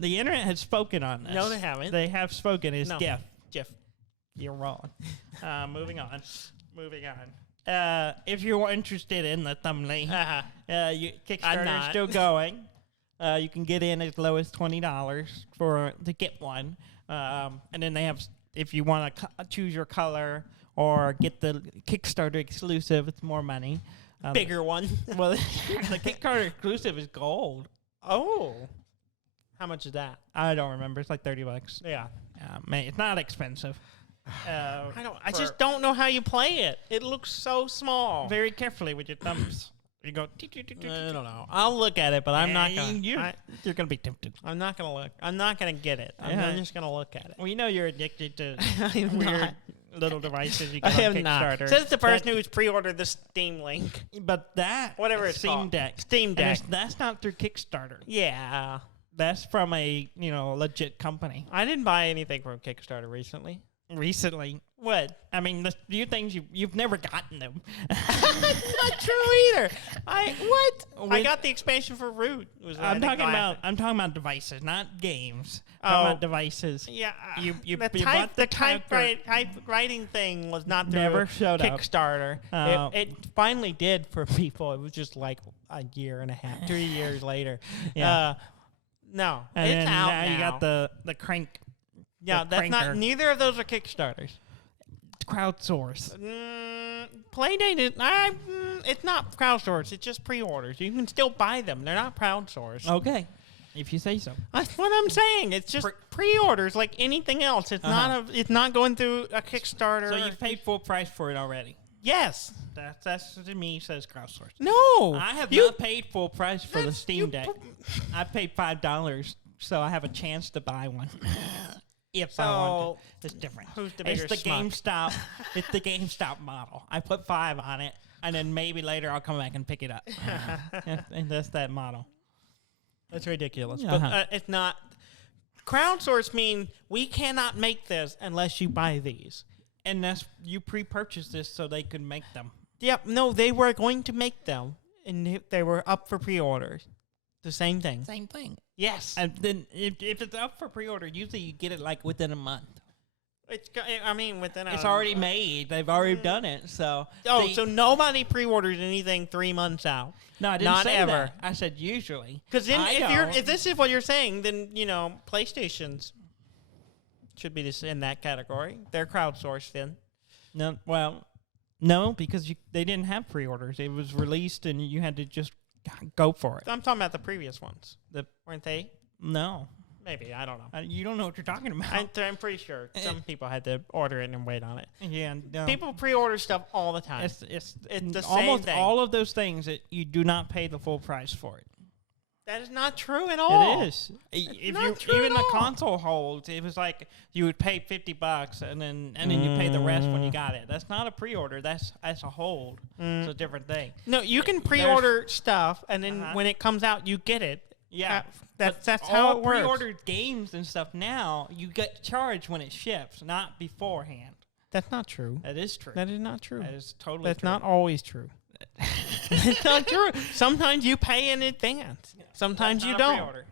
internet has spoken on this. No, they haven't. They have spoken. It's GIF. GIF. You're wrong. Moving on. If you're interested in the thumbnail, Kickstarter is still going. You can get in as low as $20 to get one, and then they have, if you want to choose your color or get the Kickstarter exclusive, it's more money. Bigger one. Well, the Kickstarter exclusive is gold. Oh, how much is that? I don't remember. It's like $30. Yeah, man, it's not expensive. I just don't know how you play it. It looks so small. Very carefully with your thumbs. You go. I don't know. I'll look at it, but I'm not gonna. You're gonna be tempted. I'm not gonna look. I'm not gonna get it. I'm just gonna look at it. Well, you know you're addicted to weird little devices you get on Kickstarter. Not. Says the person who's pre-ordered the Steam Link. But that whatever it's Steam Deck. Steam Deck. That's not through Kickstarter. Yeah. That's from a legit company. I didn't buy anything from Kickstarter recently. What? I mean, the few things you've never gotten them. That's not true either. I got the expansion for Root. I'm talking about devices, not games. I'm talking about devices. Yeah. The typewriting thing was not through never showed Kickstarter. It finally did for people. It was just like a year and a half, 3 years later. Yeah. No, and it's out now. You got the crank. Yeah, that's not. Neither of those are Kickstarters. Crowdsource. Playdate is. It's not crowdsourced. It's just pre-orders. You can still buy them. They're not crowdsourced. Okay, if you say so. That's what I'm saying. It's just pre-orders like anything else. It's not. It's not going through a Kickstarter. So you've paid full price for it already. Yes. That's to me says crowdsourced. No, I have not paid full price for the Steam Deck. I paid $5, so I have a chance to buy one. If I want to. It's different. Who's the bigger GameStop. It's the GameStop model. I put $5 on it, and then maybe later I'll come back and pick it up. And that's that model. That's ridiculous. But it's not. Crowdsource mean we cannot make this unless you buy these. And that's you pre-purchased this so they could make them. Yep. No, they were going to make them, and they were up for pre-orders. The same thing. Same thing. Yes. And then if it's up for pre-order, usually you get it like within a month. Within it's already made. They've already done it. So so nobody pre-orders anything 3 months out. No, I didn't say ever. That. I said usually. Because if this is what you're saying, then PlayStation's should be in that category. They're crowdsourced then. No, because they didn't have pre-orders. It was released and you had to just go for it. I'm talking about the previous ones. Weren't they? No. Maybe. I don't know. You don't know what you're talking about. I'm pretty sure some people had to order it and wait on it. Yeah. No. People pre-order stuff all the time. It's the almost same thing. All of those things that you do not pay the full price for it. That is not true at all. It is. Even the console holds, it was like you would pay $50 and then you pay the rest when you got it. That's not a pre-order. That's a hold. It's a different thing. No, you can pre-order stuff and then when it comes out, you get it. Yeah, that's how it works. Pre-ordered games and stuff now, you get charged when it ships, not beforehand. That's not true. That is true. That is not true. That is totally true. That's not always true. It's not true. Sometimes you pay in advance. Sometimes you don't. Pre-order.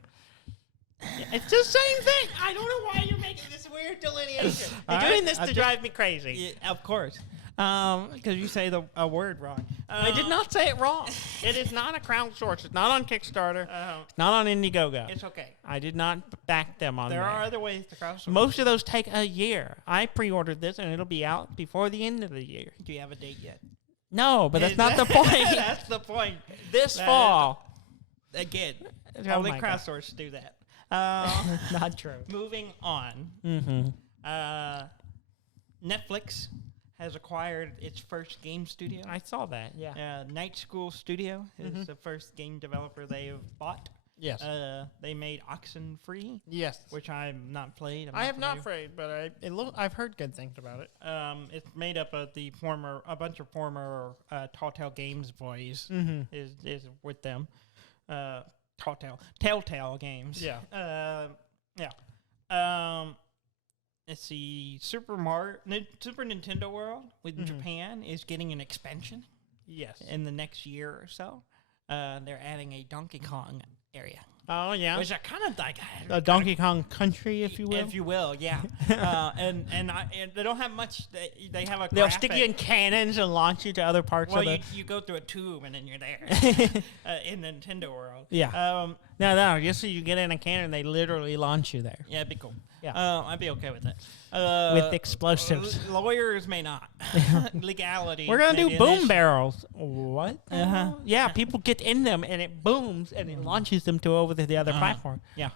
It's the same thing. I don't know why you're making this weird delineation. You're doing this to drive me crazy. Yeah, of course. Because you say a word wrong. I did not say it wrong. It is not a crowdsource. It's not on Kickstarter. It's not on Indiegogo. It's okay. I did not back them on There are other ways to crowdsource. Most of those take a year. I pre-ordered this, and it'll be out before the end of the year. Do you have a date yet? No, but that's not the point. That's the point. This fall. Again, Oh only crowdsource do that. Not true. Moving on. Netflix has acquired its first game studio. I saw that, yeah. Night School Studio is the first game developer they've bought. Yes. They made Oxenfree. Yes. Which I've not played. I have not played, but I've heard good things about it. It's made up of a bunch of former Telltale Games boys is with them. Telltale Games. Yeah. Let's see. Super Nintendo World with Japan is getting an expansion. Yes. In the next year or so, they're adding a Donkey Kong area. Oh yeah. Which are kind of like a Donkey Kong Country, if you will. If you will, yeah. And they don't have much. They have a. They'll graphic. stick you in cannons and launch you to other parts of the. Well, you go through a tube and then you're there in Nintendo World. Yeah. No. Just so you get in a cannon, they literally launch you there. Yeah, it'd be cool. Yeah. I'd be okay with that. With explosives. Lawyers may not. Legality. We're gonna do boom barrels. What? Yeah, people get in them and it booms and it launches them over to the other platform. Yeah.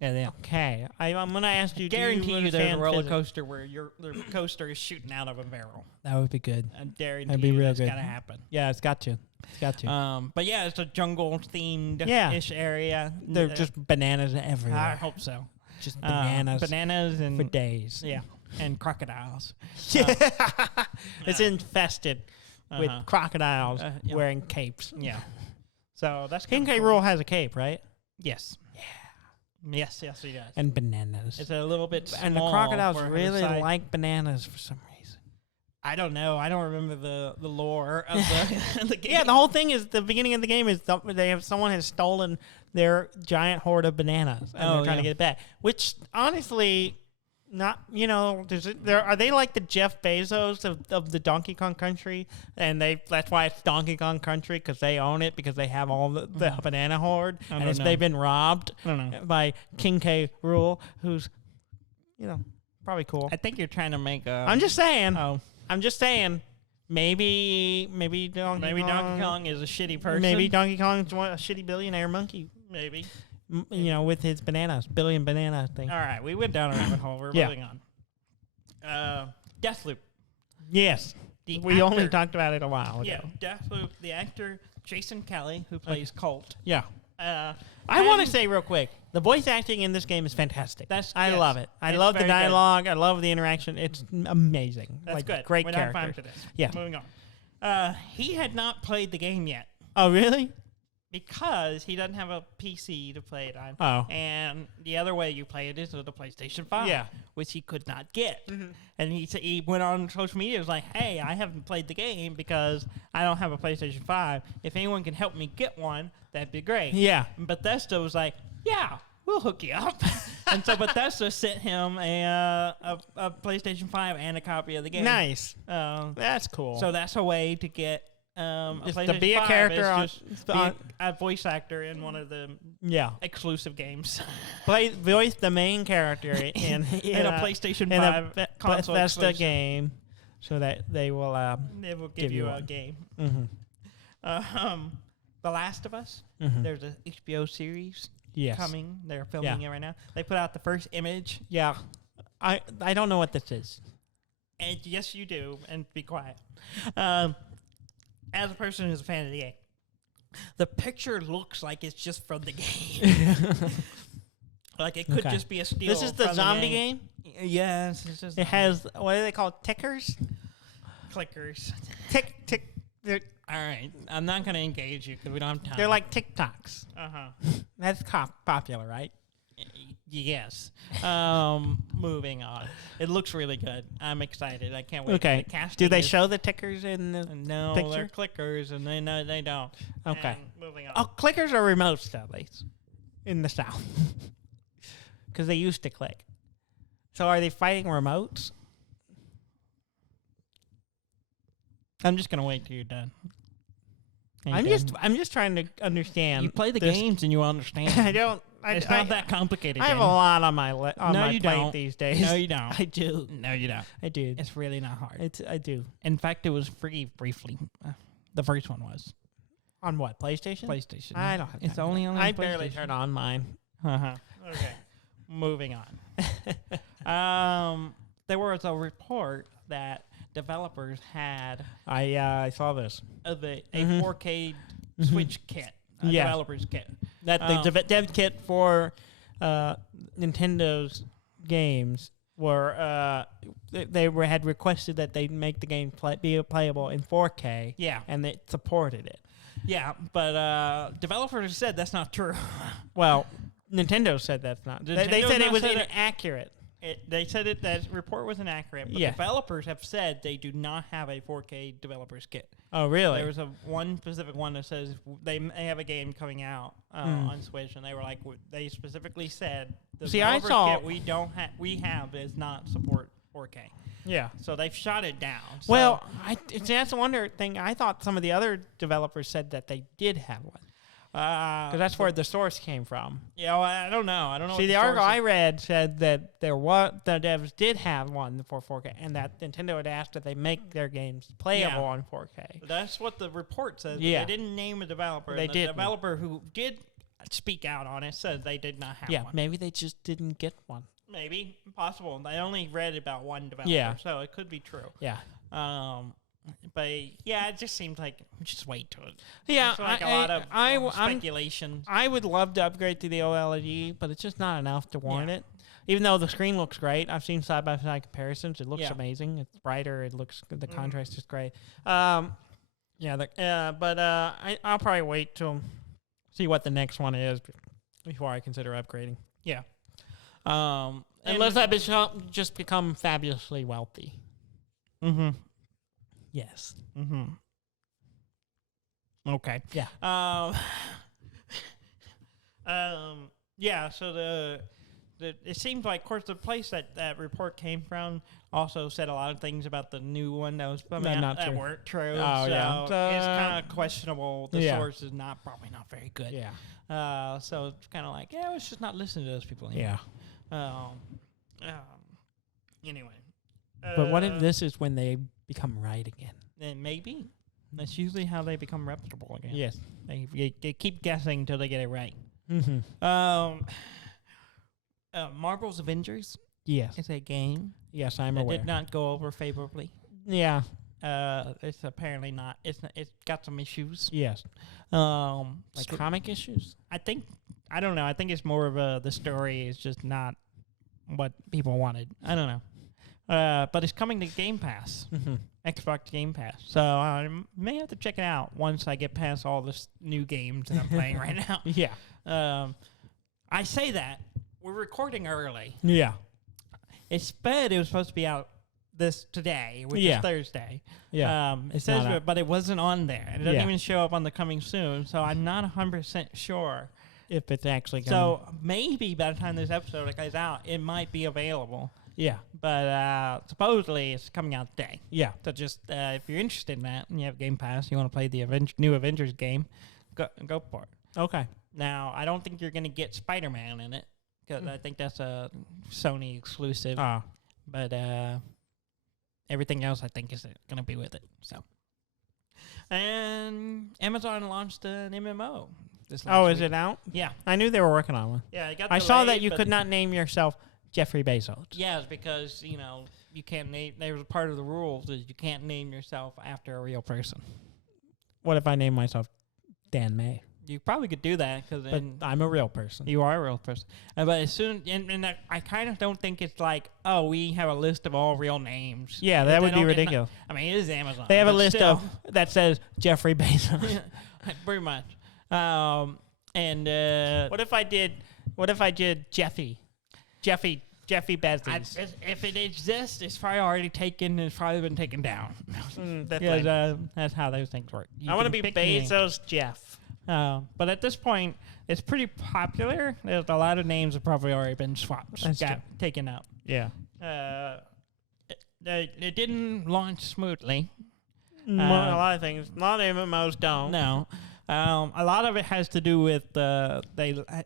Okay. I'm gonna ask you. Guarantee you there's a roller coaster where the coaster is shooting out of a barrel. That would be good. I guarantee you that's gotta happen. Yeah, it's got to. It's got to. But yeah, it's a jungle themed ish area. They're just bananas everywhere. I hope so. Just bananas. Bananas and for days. Yeah. And crocodiles. It's infested with crocodiles wearing capes. Yeah. So that's King K. Rool has a cape, right? Yes. Yeah. Yes, he does. And bananas. It's a little bit small. And the crocodiles really like bananas for some reason. I don't know. I don't remember the lore of the game. Yeah, the whole thing is the beginning of the game is someone has stolen their giant hoard of bananas and they're trying to get it back. Which honestly, not are they like the Jeff Bezos of the Donkey Kong Country, and that's why it's Donkey Kong Country because they own it because they have all the banana hoard and they've been robbed by King K. Rool, who's probably cool. I think you're trying to make a. I'm just saying. I'm just saying, maybe Donkey Kong is a shitty person. Maybe Donkey Kong's a shitty billionaire monkey. Maybe. With his billion banana thing. All right, we went down a rabbit hole. We're moving on. Deathloop. Yes. We only talked about it a while ago. Yeah, Deathloop, the actor Jason Kelly, who plays Colt. Yeah. I want to say real quick, the voice acting in this game is fantastic. I love it. I love the dialogue. Good. I love the interaction. It's amazing. That's good. Great We're character. Not fine for this. Yeah. Moving on. He had not played the game yet. Oh, really? Because he doesn't have a PC to play it on. Oh. And the other way you play it is with the PlayStation 5, which he could not get. Mm-hmm. And he went on social media and was like, hey, I haven't played the game because I don't have a PlayStation 5. If anyone can help me get one, that'd be great. Yeah. And Bethesda was like, yeah, we'll hook you up. And so Bethesda sent him a PlayStation 5 and a copy of the game. Nice. That's cool. So that's a way to get just to be a character on a voice actor in one of the exclusive games. Voice the main character in a PlayStation 5 console Bethesda game, so that they will give you a game. Mm-hmm. The Last of Us. Mm-hmm. There's an HBO series coming. They're filming it right now. They put out the first image. Yeah, I don't know what this is. And yes, you do. And be quiet. As a person who's a fan of the game, The picture looks like it's just from the game. Like it could just be a steal. This is the zombie game? Yes. It has, what do they call it? Tickers? Clickers. Tick. All right. I'm not going to engage you because we don't have time. They're like TikToks. Uh-huh. That's popular, right? Yes. Moving on. It looks really good. I'm excited. I can't wait. Okay. Do they show the tickers in the No, picture? they're clickers, and they don't. Okay. And moving on. Oh, clickers are remotes, at least, in the South. Because they used to click. So are they fighting remotes? I'm just gonna wait till you're done. I'm just trying to understand. You play the games and you understand. I don't. It's not that complicated. I have a lot on my plate don't. these days. No, you don't. I do. No, you don't. I do. It's really not hard. I do. In fact, it was free briefly. The first one was on what? PlayStation. I don't have. It's only on. I barely turn on mine. Okay. Moving on. There was a report that developers had. I saw this. A 4K Switch kit. Developer's kit. That the dev kit for Nintendo's games were had requested that they make the game be playable in 4K. Yeah, and it supported it. Yeah, but developers said that's not true. Well, Nintendo said that's not. They said it was inaccurate. They said that report was inaccurate, but developers have said they do not have a 4K developer's kit. Oh, really? There was one specific one that says they have a game coming out on Switch, and they were like, they specifically said the developer's kit we have does not support 4K. Yeah. So they've shot it down. So. Well, that's the wonder thing. I thought some of the other developers said that they did have one. Because that's where the source came from. Yeah, well, I don't know. See, the article I read said that the devs did have one for 4K, and that Nintendo had asked that they make their games playable on 4K. That's what the report says. Yeah. They didn't name a developer. The developer who did speak out on it said they did not have one. Yeah, maybe they just didn't get one. Maybe. Possible. I only read about one developer, so it could be true. Yeah. But yeah, it just seemed like just wait to it. Yeah, like a lot of speculation. I would love to upgrade to the OLED, but it's just not enough to warrant it. Even though the screen looks great, I've seen side by side comparisons. It looks amazing. It's brighter. It looks the contrast is great. But I'll probably wait till see what the next one is before I consider upgrading. Yeah. Unless I just become fabulously wealthy. Mm-hmm. Yes. Mm-hmm. Okay. Yeah. Yeah. So it seems like, of course, the place that report came from also said a lot of things about the new one that was coming out that weren't true. Oh, so it's kind of questionable. The source is probably not very good. Yeah. So it's kind of like, let's just not listen to those people anymore. Yeah. Anyway. But what if this is when they become right again? Then maybe. That's usually how they become reputable again. Yes. They keep guessing until they get it right. Mm-hmm. Marvel's Avengers. Yes. It's a game. Yes, I'm aware. It did not go over favorably. Yeah. It's apparently not. It's got some issues. Yes. Like comic issues? I don't know. I think it's more of the story is just not what people wanted. I don't know. But it's coming to Game Pass, Xbox Game Pass. So I may have to check it out once I get past all the new games that I'm playing right now. Yeah. I say that. We're recording early. Yeah. It was supposed to be out today, which is Thursday. Yeah. It says, but it wasn't on there. It doesn't even show up on the coming soon, so I'm not 100% sure if it's actually coming. So maybe by the time this episode goes out, it might be available. Yeah. But supposedly it's coming out today. Yeah. So just if you're interested in that and you have Game Pass, you want to play the new Avengers game, go for it. Okay. Now, I don't think you're going to get Spider-Man in it because I think that's a Sony exclusive. But everything else I think is going to be with it. So, and Amazon launched an MMO this last week. Is it out? Yeah. I knew they were working on one. Yeah, I saw that you could not name yourself Jeffrey Bezos. Yeah, it's because, you can't name, there was part of the rules is you can't name yourself after a real person. What if I name myself Dan May. You probably could do that but I'm a real person. You are a real person. But as soon and I kind of don't think it's like, oh, we have a list of all real names. Yeah, that would be ridiculous. I mean, it is Amazon. They have a list that says Jeffrey Bezos. Pretty much. What if I did Jeffy Bezos? If it exists, it's probably already taken. It's probably been taken down. That's how those things work. I want to be Bezos Jeff. But at this point, it's pretty popular. There's a lot of names have probably already been swapped, taken out. Yeah. It didn't launch smoothly. A lot of things. A lot of MMOs don't. No. A lot of it has to do with the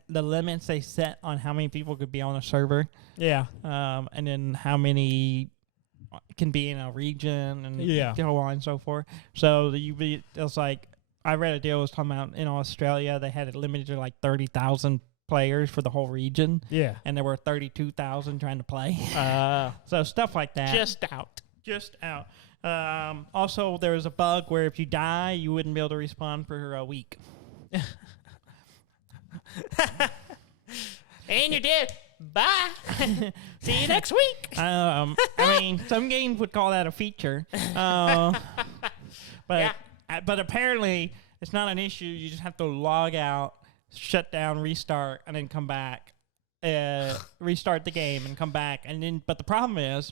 limits they set on how many people could be on a server. Yeah. And then how many can be in a region and so on and so forth. So it was like, I read a deal was talking about in Australia, they had it limited to like 30,000 players for the whole region. Yeah. And there were 32,000 trying to play. So stuff like that. Just out. Also, there was a bug where if you die, you wouldn't be able to respawn for a week. And you're dead. Bye. See you next week. I mean, some games would call that a feature. But apparently, it's not an issue. You just have to log out, shut down, restart, and then come back. Restart the game and come back. But the problem is,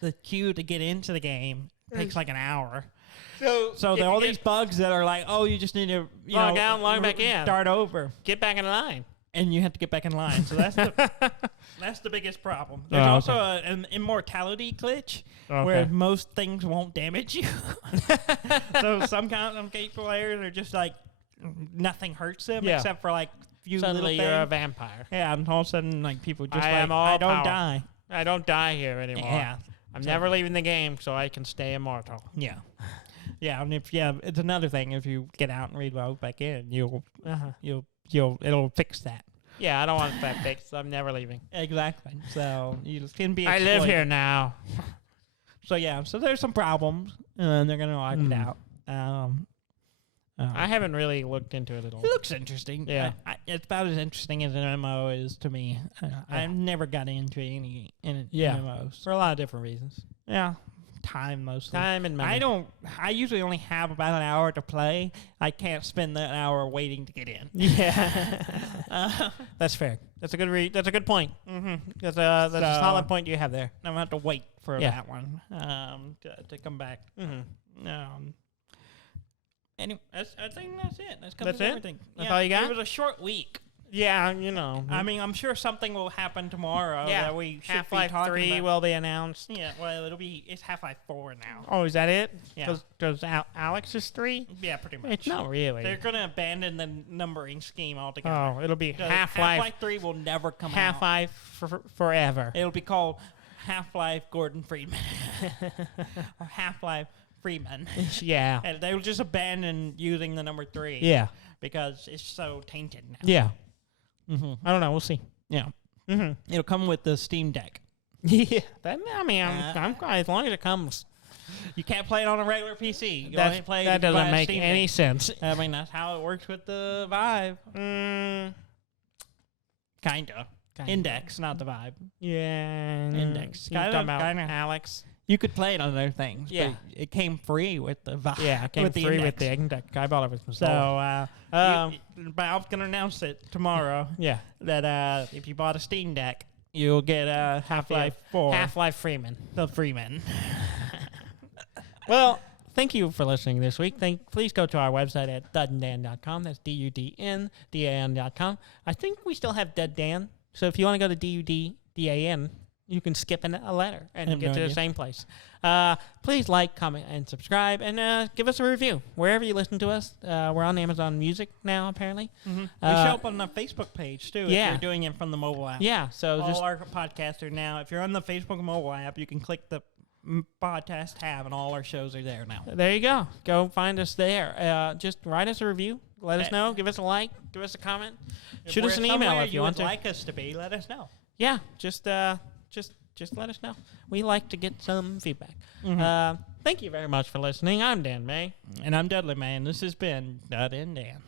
the queue to get into the game takes like an hour. So there are all these bugs that are like, oh, you just need to log out, log back in, start over, get back in line, and you have to get back in line. So that's the biggest problem. There's also an immortality glitch where most things won't damage you. So some gate players are just like nothing hurts them except for like few suddenly little things. You're a vampire. Yeah, and all of a sudden like people just I don't die. I don't die here anymore. Yeah. I'm never leaving the game so I can stay immortal. Yeah. Yeah, and it's another thing. If you get out and reload back in, it'll fix that. Yeah, I don't want that fixed. I'm never leaving. Exactly. So you can be. I live here now. So there's some problems, and they're gonna lock it out. I haven't really looked into it at all. It looks interesting. Yeah, it's about as interesting as an MMO is to me. I've never got into any MMOs for a lot of different reasons. Yeah. Time mostly. Time and money. I usually only have about an hour to play. I can't spend that hour waiting to get in. Yeah. That's fair. That's a good that's a good point. Mm-hmm. That's a solid point you have there. I'm going to have to wait for that one to come back. Mm-hmm. Anyway, I think that's it. That's it? Everything. That's all you got? It was a short week. Yeah, I mean, I'm sure something will happen tomorrow that we should Half-Life be talking 3 about. will be announced. Yeah, well, it's Half-Life 4 now. Oh, is that it? Yeah. Because Alex is 3? Yeah, pretty much. It's not really. They're going to abandon the numbering scheme altogether. Oh, it'll be Half-Life 3 will never come out. Half-Life forever. It'll be called Half-Life Gordon Freeman. Or Half-Life Freeman. Yeah. And they will just abandon using the number 3. Yeah. Because it's so tainted now. Yeah. Mm-hmm. I don't know. We'll see. Yeah. Mm-hmm. It'll come with the Steam Deck. Yeah. I'm as long as it comes. You can't play it on a regular PC. That doesn't make any sense. I mean, that's how it works with the Vive. Kinda. Index, not the Vive. Yeah. Index. Kind of Alex. You could play it on other things. Yeah. But it came free with the Vive. Yeah, it came free with the Index. I bought it with myself. So, Valve's going to announce it tomorrow. Yeah. That if you bought a Steam Deck, you'll get Half-Life 4. Half-Life Freeman. The Freeman. Well, thank you for listening this week. Please go to our website at duddan.com. That's DUDNDAN.com. I think we still have Dead Dan. So if you want to go to DUDDAN, you can skip a letter and get to the same place. Please like, comment, and subscribe, and give us a review wherever you listen to us. We're on Amazon Music now, apparently. Mm-hmm. We show up on the Facebook page, too, if you're doing it from the mobile app. Yeah. So all our podcasts are now. If you're on the Facebook mobile app, you can click the podcast tab, and all our shows are there now. There you go. Go find us there. Just write us a review. Let us know. Give us a like. Give us a comment. Shoot us an email if you want to. Like us to be. Let us know. Yeah. Just just let us know. We like to get some feedback. Mm-hmm. Thank you very much for listening. I'm Dan May. And I'm Dudley May, and this has been Dud and Dan.